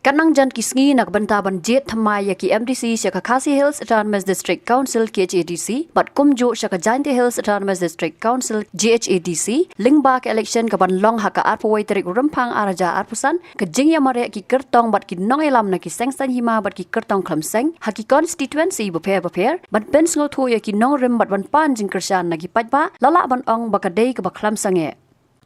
Kanang jan kisngi nak bantaban jet thamai ya ki MDC Shaka Khasi Hills Autonomous District Council KHADC bat kumjo Shaka Jainti Hills Autonomous District Council GHADC lingbak election ka ban long haka arpawai terik rempang araja arpusan ka jingya mare ki kertong bat ki nong elam na ki sengsan hima bat ki kertong klamseng haki constituency baper bat ben sngo thu ya ki nong rim bat ban pan jing kersan na ki pajba lala ban ong bakadei ka baklamsange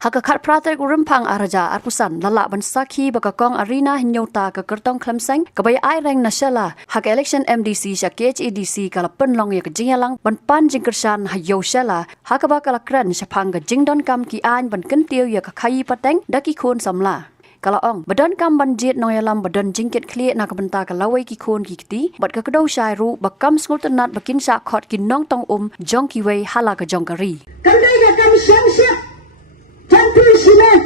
Haka khat pratek rempang araja arpusan lala ban sakhi baka kong arena hinyota ka kertong klamseng kabay ai reng nasyala haka election MDC sya KHADC kala penlong ya ka jingyalang ban pan jingkersan hayo syala haka bakala kran syapang ka jingdon kam ki an ban kentiu ya ka khayi pateng daki khon samla Kalau ong badan kam banjit noyalam badan jingkit kli nak benta ka lawai ki khon ki kti bat ka kedau syai ru bakam skultenat bakin sa khot ki nong tong jong ki wei hala ka jong kari Kandai ka kam syam Cantu simet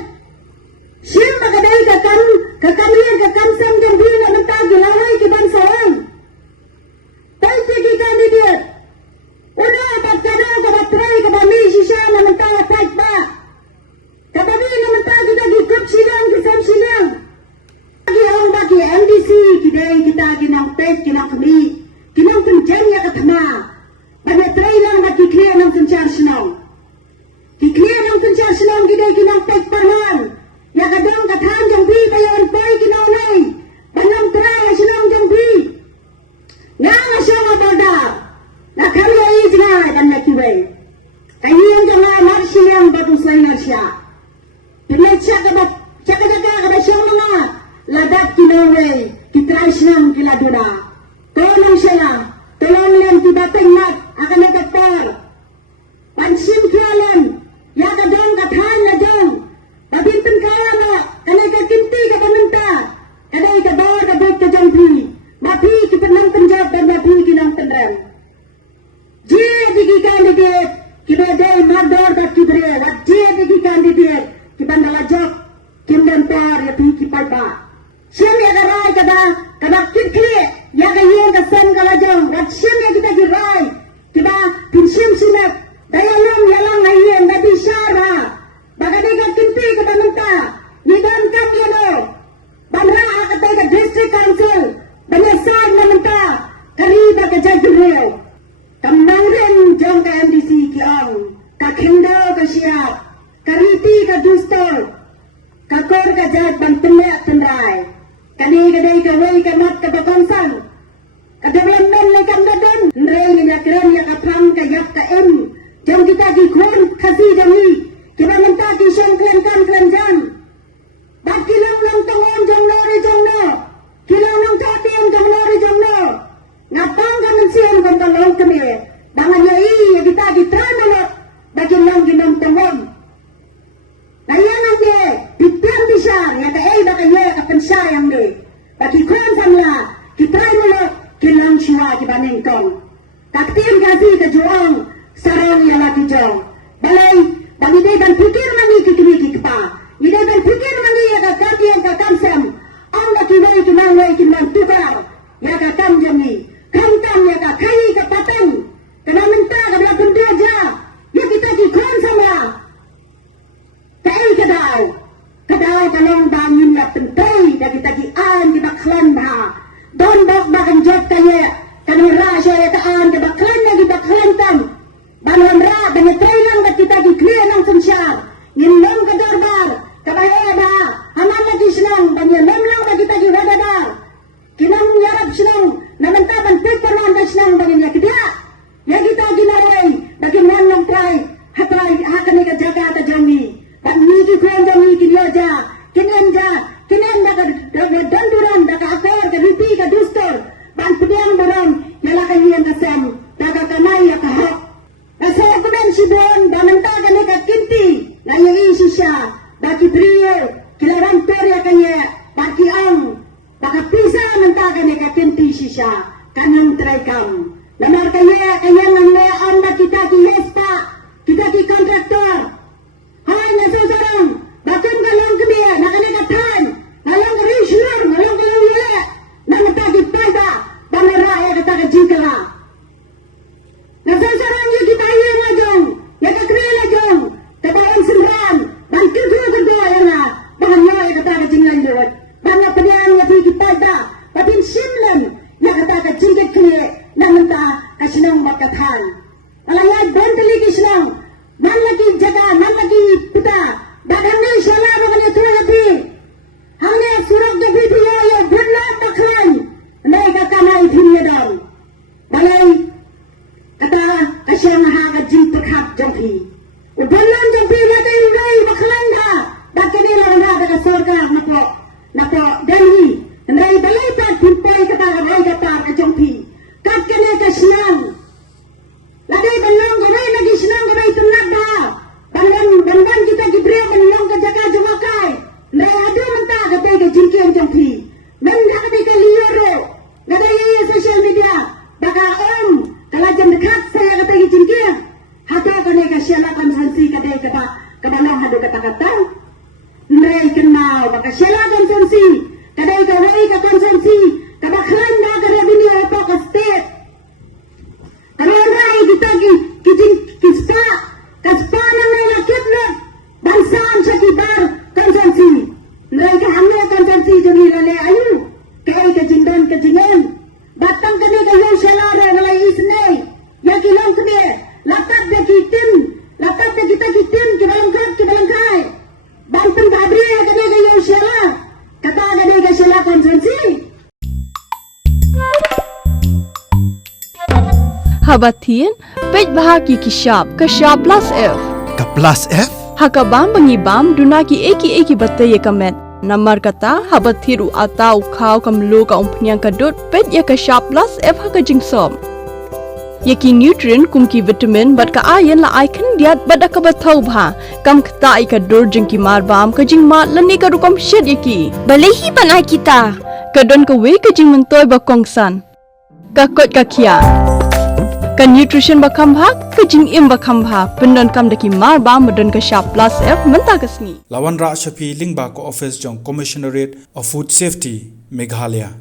Siam makadai ka kam lian ka kam sam jam bi na benta gilawai ki ban saang Tai ki kandidat Una bat kada ka batrai ka bami sisya na benta fight ba Ka bami na benta kita gikup silang kisam silang Agi ang baki MDC kidai kita ginang pet ginang kami Ginang tunjang ya katama Banatrai lang baki clear ng tunjang sinong Kiklian ang tunsiya sinong giday kinang pagpahan. Yakadang kathan jang bi bayan pay kinaunay. Banang tray sinong jang bi. Nga nga siya nga boda. Nakalya izgay ban nakiway. Kayang jang nga marsilang batusay nga siya. Pinay siya kabat, siya kadaga kabat siyang mga ladat kinaunay. Kitray sinong kiladuna. Tolong siya lang. Tolong lang kibatang mat. Akan nagkapar. Pansim kialan. Ya kadang kathan na dong babinten kaya na kanay ka kinti ka paminta kanay ka bawar ka bot ka jangpi mapi ki penang penjab dan mapi ki nang tenram je digi candidate ki bedai mardor dat ki bre wat je digi candidate ki bandala jok kim dan par ya pi ki palba siem ya garai kada kitkli ya ka yen ka sen kala jong wat siem ya kita ki rai ki ba pin siem sinak Dayalang yalang ngayon na bisyara. Bagay ka kinti ka bananta. Nidan kam yano. Banra akatay ka district council. Banyasan namanta. Kariba ka jagdureo. Kamnang rin jong ka MDC ki ang. Kakhindaw ka siyap. Kariti ka dustol. Kakor ka jag bantunya tenray. Kani kaday ka way ka mat ka bakangsan. Ka-development na kam na dun. Nray niya kiran ya kapram ka yap ka em. Jom kita ki khun khasi jami kita menta ki song klan jam bat kilang lang tongon jong lori jong no kilang lang tapian jong lori jong no ngapang ka mensian kon tolong kami bangan ya ya kita ki tramalot bakin lang ginam tongon dayangan ye bitian bisa ya ka baka ye ka pensayang de baki khun samla ki tramalot kilang siwa ki baning tong taktim kasi ka juang sarang ya laki jong balai bagi dia dan pikir mani kikini pa dia dan pikir mani ya ka kati yang ka kamsam ang da kinai kinang tukar ya ka kam jami kam ya ka kai ka patang kena menta ka bela benda aja ya kita ki kon sama kai kadau kalong bangin ya pentai da kita ki an ki baklan ba don bok bakan jot kaya kan rasya ya ka an ki baklan na ki baklan tam Banuan ra dengan trailang dat kita di clear ng sunsyar. Yinong ka darbar, kabaya ba, haman lagi sinang, banyan lang da kita di wadadar. Kinang yarap sinang, namantaban pektaman da sinang bagin ya kidya. Ya kita ginaray, bagin man lang try, hatay, hakani ka jaga ta jami. Bag niki kuan jami kinyoja, kinen da ka danduran, da ka akor, ka lipi, ka dustor. Bang pediang baram, yala kahiyan ka sem, da ka kamay ya kahok. Nasa dokumen si Bon, bamantagan ni kakinti, na yung siya, baki priyo, kilaran torya kanya, baki ang, baka pisa mantagan ni kakinti siya, kanang traikam. Lamar kanya ang layaan na kita ki yespa, kita ki kontraktor. Hay, nasasarang, bakit ka lang kami, nakanagatan, nalang ka rin sure, nalang ka lang yala, namatagi payda, bangaraya kataka jikala. Nasasarang yung kita iya nga jong, yakakriya na jong, kabayan sinran, bangkid yung kedua yan na, bahan nyo ay kataka jinglan yun, banga panyan nga di kita senang bakatan. Alangnya benteli ki senang. Nan lagi jaga, nan lagi pita. Badan ni salah makanya tu lagi. Hanya surat gabi dia ya benar baklan. Nay kakanai dunia daun. Balai kata kasyang ha jin terhad jampi. Udalan jampi lagi ngai baklan dah. Dah kini lawan dah sorga napo Delhi. Nay balai tak timpai kata ngai kata jampi. Kat kene kasyang. Lagi belong kami lagi senang kami tenang dah. Bangan kita gibre belong ke jaga jumakai. Nay ada mentah kata ke jingkian jampi. Benda kata ke lioro. Kata ye social media. Baka kalau jam dekat saya kata ke jingkian. Hado kene ke syala konsensi kata ke balong hado kata-kata. Nay kenal baka syala konsensi. Kata ke wai ke konsensi. Kata klan dah ke revenue apa ke state. Kalau rai kita kispa nang lakit na bansaan sa kibar konsensi. Rai ka hamle konsensi joni lale ayu. Kay ka jindan ka jingan. Batang kani ka yung shalara nalay isnay. Ya kilong kani latat de kitim kibalangkay. Bantang babri kani ka yung shala. Kata kani ka shala konsensi. Habatin, pej bahagi kishab, kashab plus F. Ka plus F? Hakabam bangibam, dunaki eki batay kamet. Namar kata, habatiru atau kau kamlu ka umpnyang kadut, pej ya kashab plus F haka jingsom. Yaki nutrient kumki vitamin, bat ka ayan la aikan diat bat akabatau bha. Kam kata ikadur jingki marbam, ka jingmat lani ka rukam syed yaki. Balehi panai kita. Kadon ka we ka jing mentoy bakongsan. Kakot kakia. Kan nutrition bakam bhag, kajing im bakam bhag, pendon kam daki mar ba medon ka sharp plus F menta kasni. Lawan Ra Shafi Lingba ko office jong Commissionerate of Food Safety Meghalaya.